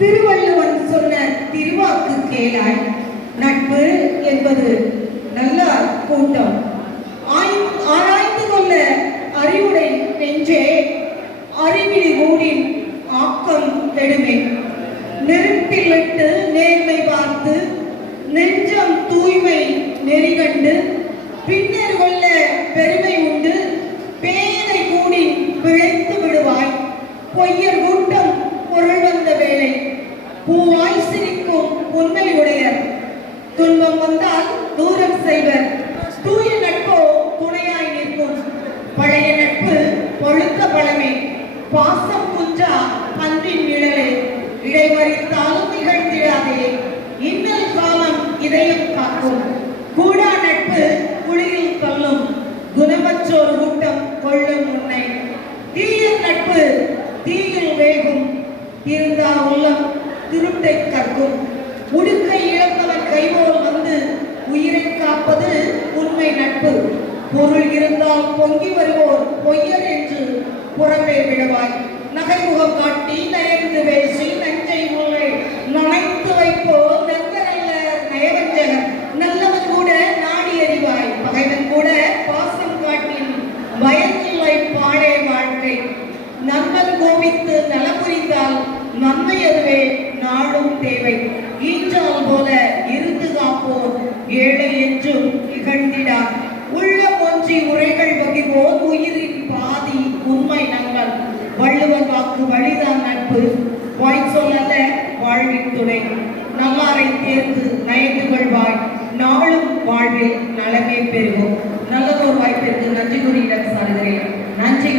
திருவள்ளுவன் சொன்ன திருவாக்கு கேளாய். நட்பு என்பது நல்ல கூட்டம். ஆராய்ந்து கொள்ள அறிவுடை நெஞ்சே, அறிவிலி ஊடின் ஆக்கம் கெடுமே. நெருப்பில் இட்டு நேர்மை பார்த்து நெஞ்சம் தூய்மை நெறிகண்டு பின்னர் கொள்ள பெருமை உண்டு. பேதை கூடி பிழைத்து விடுவாய். பொய்யர் கூட்டம் பொருள் வந்த வேலை. பூவாய் சிரிக்கும் உண்மையுடையர். துன்பம் வந்தால் தூரம் செய்வர். தூய நட்போ துணையாய் நிற்கும். பழைய நட்பு பொழுத்த பழமை. பாசம் குன்றா அன்பின் நிழலே. இடைமறித்தாலும் நிகழ்ந்திடாதே. இன்னல் காலம் இதயம் காக்கும். கூடா நட்பு குழியில் தள்ளும். குணமற்றோர் கூட்டம் கொள்ளும் உன்னை. தீய நட்பு தீயில் வேகும். இருந்தா உள்ளம் திருட்டை கற்கும். உடுக்கை இழந்தவன் கைபோல் வந்து உயிரை காப்பது உண்மை நட்பு. பொருள் இருந்தால் பொங்கி வருவோர் பொய்யர் என்று புறம்பே விடுவாய். நகைமுகம் காட்டி நயந்து பேசி நஞ்சை முல்லை நனைத்து வைப்போர் நல்ல நயவஞ்சகர். நல்லவன் கூட நாடி அறிவாய். பகைவன் கூட பாசம் காட்டின் பயனில்லை பாடே வாழ்க்கை. நண்பன் கோபித்து நலம் புரிந்தால் நன்மை அதுவே நாளும் தேவை. ஈஞ்சால் போல இருந்து காப்போர் ஏழை என்றும் இகழ்ந்திடார். உள்ள ஒன்றி உரைகள் வகிவோர் உயிரின் பாதி உண்மை நங்கள். வள்ளுவர் வாக்கு வழிதான் நட்பு. வாய் சொல்லல வாழ்வின் துணை. நல்லாரை தேர்ந்து நயந்து கொள்வாய். நாளும் வாழ்வில் நலமே பெறுவோம். நல்லதோர் வாய்ப்பிற்கு நன்றி கூறியிடம் சாருகிறேன். நன்றி.